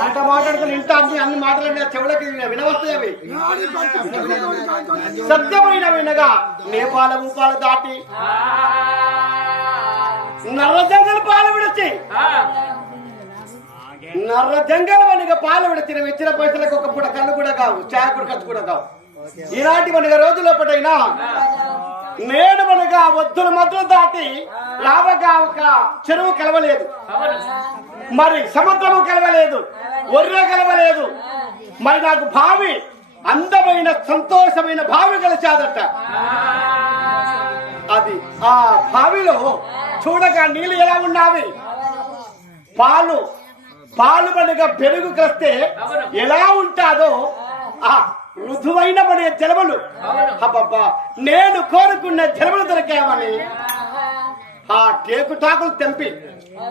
ఆట మాట్లాడుకుని ఇంత అన్ని అన్ని మాట్లాడిన చెవులకి వినవస్తాయి అవి. సత్యమైన వినగా నేపాల ఊపాలు దాటి నల్ల జంగలు పాలు విడిచి నల్ల జంగల వనిగ పాలు విడిచిన ఇచ్చిన పైసలకు ఒక పూట కళ్ళు కూడా కావు చాయ కూడా ఖర్చు కూడా కావు. ఇలాంటి వనిగ రోజులోపటైనా పటైనా వనగా ఒత్తుల మధ్యలు దాటి లావగా ఒక చెరువు కలవలేదు. మరి సముద్రము కలవలేదు. ఒర్రె కలవలేదు. మరి నాకు భావి అందమైన సంతోషమైన భావి కలిసాదట అది ఆ బావిలో చూడగా నీళ్ళు ఎలా ఉన్నావి? పాలు పాలు పడిగా పెరుగు కలిస్తే ఎలా ఉంటాదో ఆ మృదువైన పడే జలములు. అబ్బబ్బా నేను కోరుకున్న జలములు దొరికామని ఆ టేకు టాకులు తెంపి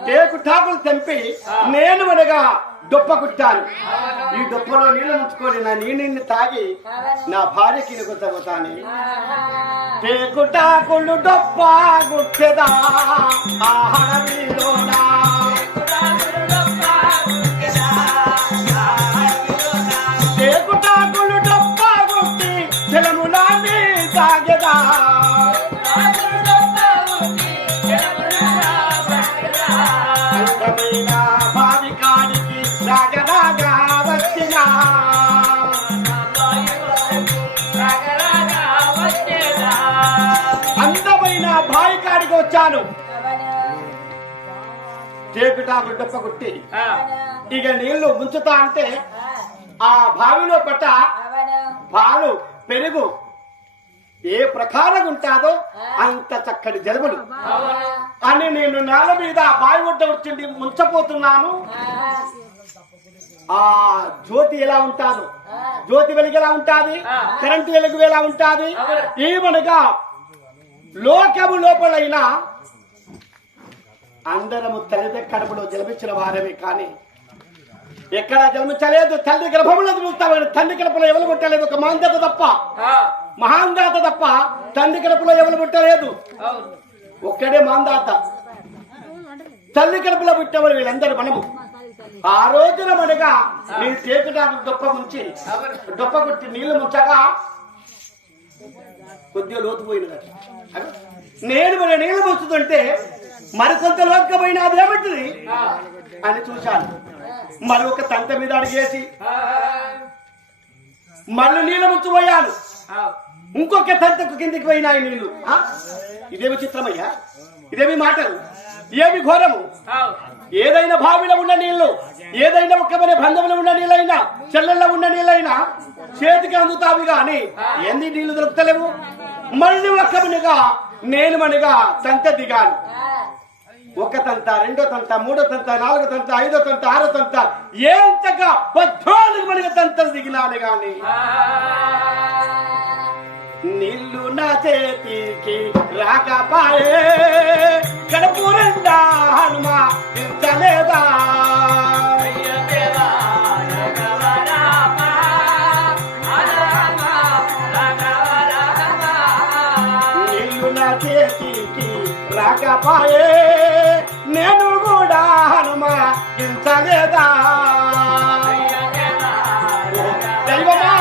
టేకు టాకులు తెంపి నేను అనగా డొప్ప కుట్టాను. ఈ డొప్పలో నీళ్ళు ఉంచుకొని నా నీళ్ళని తాగి నా భార్యకి తగ్గుతాను టేకు టాకులు డొప్ప గుట్టెదా? రాగరాగా వచ్చినా అందమైన బావి కాడికి వచ్చాను. టేకు టాకులు డొప్ప కుట్టి ఇక నీళ్ళు ముంచుతా అంటే ఆ బావిలో పట్ట పాలు పెరుగు ఏ ప్రకారం ఉంటాదో అంత చక్కటి జలములు అని నేను నేల మీద బావి ఒడ్డ వచ్చింది ముంచపోతున్నాను ఆ జ్యోతి ఎలా ఉంటాదు జ్యోతి వెలుగు ఎలా ఉంటాది? కరెంటు వెలుగు ఎలా ఉంటాది? ఏమనగా లోకము లోపలైన అందరము తల్లి కడుపులో జన్మించిన వారమే కానీ ఎక్కడ జన్మించలేదు. తల్లి గర్భంలో జన్మిస్తామని తండ్రి కడుపులో ఎవరు పుట్టలేదు? ఒక మహాందాత తప్ప. మహాందాత తప్ప తండ్రి కడుపులో ఎవరు పుట్టలేదు? ఒక్కడే మాందాత తల్లి కడుపులో పుట్టేవారు వీళ్ళందరూ మనము. ఆ రోజున మనగా నీ చేతుటాకు దొప్ప ముంచి దొప్ప కొట్టి నీళ్ళు ముంచగా కొద్దిగా లోతు పోయినదట నేను మన నీళ్ళు ముంచుతుంటే మరికొంత లోకమైన అదేమిటిది అని చూశాను. మరి ఒక తంత మీద అడిగేసి మళ్ళీ నీళ్ళ ముంచిపోయాను ఇంకొక తంతకు కిందికి పోయినాయి నీళ్ళు. ఆ? ఇదేమి చిత్రమయ్యా? ఇదేమి మాటలు? ఏమి ఘోరము? ఏదైనా బావిలో ఉన్న నీళ్ళు ఏదైనా ఒక్కమనే బంధంలో ఉన్న నీళ్ళైనా చెల్లెల్లో ఉన్న నీళ్ళైనా చేతికి అందుతావి గాని ఎన్ని నీళ్ళు దొరుకుతలేవు? మళ్ళీ ఒక్కమనిగా నేను మనగా తంత దిగాను. ఒక తంత రెండో తంత మూడో తంత నాలుగో తంత ఐదో తంత ఆరో తంత ఏంతగా పద్నాలుగు మనకి తంతలు దిగినాను గాని నీళ్ళు నా చేతికి రాకపాయే రాకపాయే నేను కూడా హనుమ ఇంతలేదా దైవమా?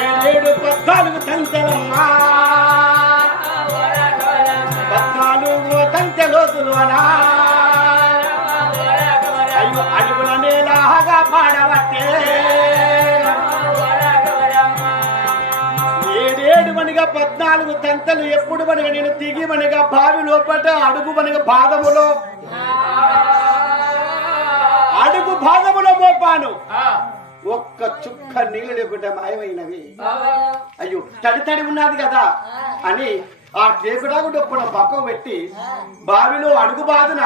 ఏడేడు పద్నాలుగు తంతెలమ్మా పద్నాలుగు తంతె లోతులోనా అడుగుల నేలాగా పాడవట్టే మనిగా పద్నాలుగు తంతలు ఎప్పుడు మనగా నేను దిగి మనగా బావి లోపట అడుగు మనగా పాదములో అడుగు పాదములో మోపాను. ఒక్క చుక్క నీళ్ళు లేకుండా మాయమైనవి. అయ్యో తడి తడి ఉన్నది కదా అని ఆ టేకుడాకు డొప్పున పక్కకు పెట్టి బావిలో అడుగు బాదున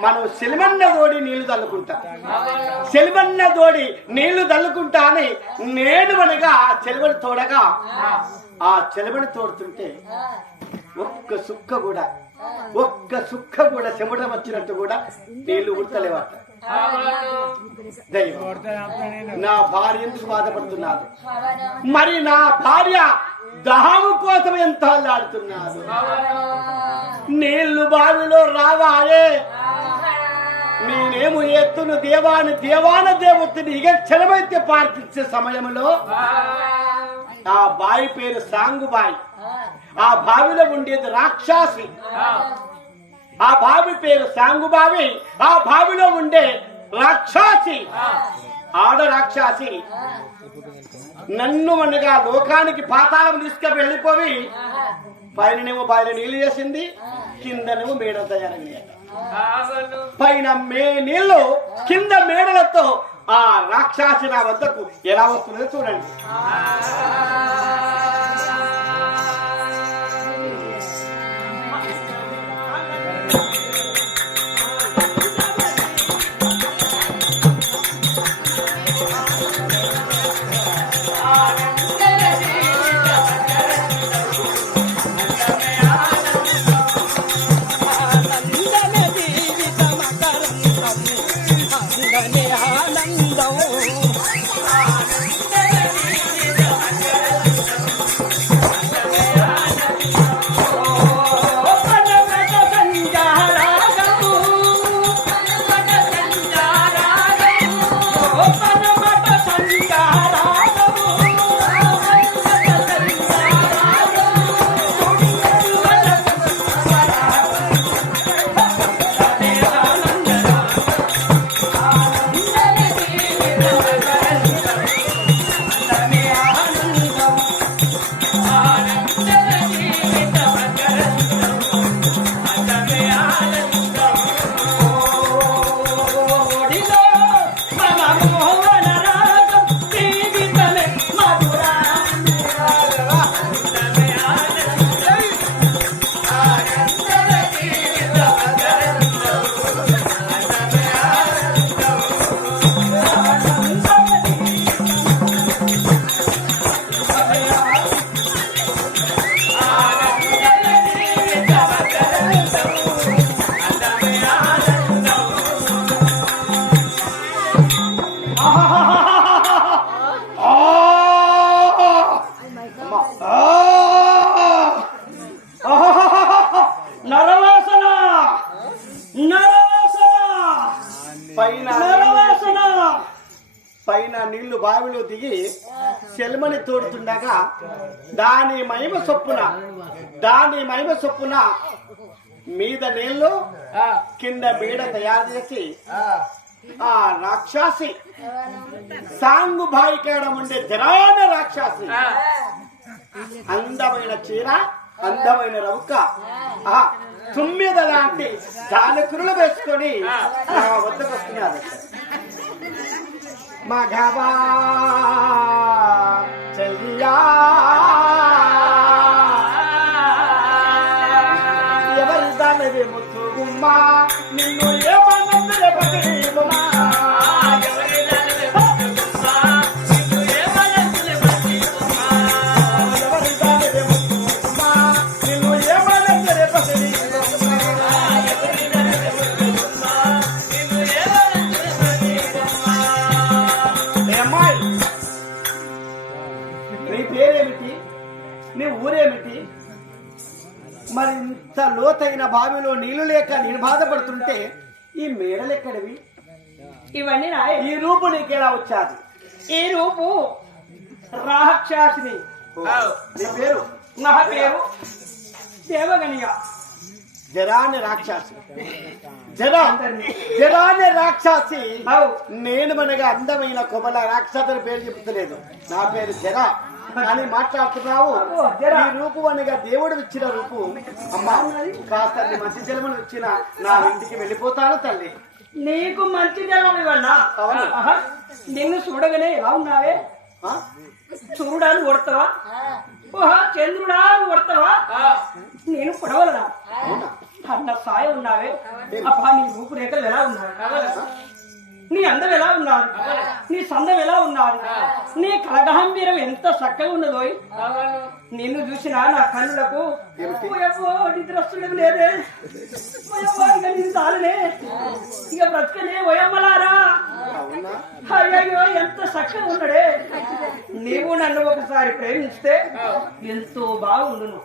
మనం సెలిమన్న దోడి నీళ్ళు తల్లుకుంటా. సెలిమన్న దోడి నీళ్ళు తల్లుకుంటా అని నేను అనగా చెలివడి తోడగా ఆ చెలివడి తోడుతుంటే ఒక్క సుక్క కూడా ఒక్క సుక్క కూడా చెమట వచ్చినట్టు కూడా నీళ్ళు ఉడతలేవట. నా భార్య ఎందుకు బాధపడుతున్నారు? మరి నా భార్య దహము కోసం ఎంత అల్లాడుతున్నారు? నీళ్ళు బావిలో రావాయే నేనేమో ఎత్తును దేవాని దేవాన దేవతని ఇక క్షణమైతే పార్పించే సమయంలో ఆ బావి పేరు సాంగుబాయి. ఆ బావిలో ఉండేది రాక్షసి. ఆ బావి పేరు సాంగుబావి ఆ బావిలో ఉండే రాక్షసి. ఆడ రాక్షాసి. నన్ను అనగా లోకానికి పాతాళం తీసుకు వెళ్ళిపోయి పైననేమో బావిలో నీళ్ళు చేసింది కిందనేమో మేడ తయారైంది. పైన మే నీళ్ళు కింద మేడలతో ఆ రాక్షసి నా వద్దకు ఎలా వస్తుందో చూడండి. బావిలో దిగి సెల్మని తోడుతుండగా దాని మహిమ చొప్పున దాని మహిమ చొప్పున మీద నీళ్ళు కింద మీడ తయారు చేసి ఆ. రాక్షసి సాంగు బాయికాడ ఉండే జరాన రాక్షసి అందమైన చీర అందమైన రౌక ఆ తుమ్మిద లాంటి దానకురులు వేసుకొని నా వద్దకు వస్తున్నారు. మగవా చెయ్యా మరి ఇంత లోతైన బావిలో నీళ్ళు లేక నేను బాధపడుతుంటే ఈ మేడలెక్కడివి? ఇవన్నీ రాయ. ఈ రూపు నీకెలా వచ్చాది? ఈ రూపు రాక్షసిని. నీ పేరు? నా పేరు దేవగనిగా. జరాని రాక్షసి. జరా జరాని రాక్షసి. నేను మనగా అందమైన కొమల రాక్షసుని పేరు చెప్తలేదు నా పేరు జరా. అని మాట్లాడుతున్నావు. ఈ రూపు అనగా దేవుడు ఇచ్చిన రూపు. అమ్మా కాస్త నీ మంచి జన్మను ఇచ్చిన నా ఇంటికి వెళ్ళిపోతాను తల్లి. నీకు మంచి అవును. ఆహా, నిన్ను చూడగానే ఎలా ఉన్నావే? చూడాలి కొడతావా ఓహా చంద్రుడా అని కొడతావా నేను పొడవలనా? అవునా? అన్న సాయం ఉన్నావే. అప్పా నీ రూపురేఖలు ఎలా ఉన్నాయి? నీ అందం ఎలా ఉన్నారు? నీ సందం ఎలా ఉన్నారు? నీ కలగంభీరం ఎంత చక్కగా ఉన్నదో? నిన్ను చూసిన నా కన్నులకు ఓయబ్బో, నిద్ర వస్తుండేది లేదే. ఓయబ్బో, ఇక బ్రతకలే ఓయమ్మలారా అయ్యయ్యో ఎంత చక్కగా ఉన్నాడే. నీవు నన్ను ఒకసారి ప్రేమిస్తే ఎంతో బాగుండును.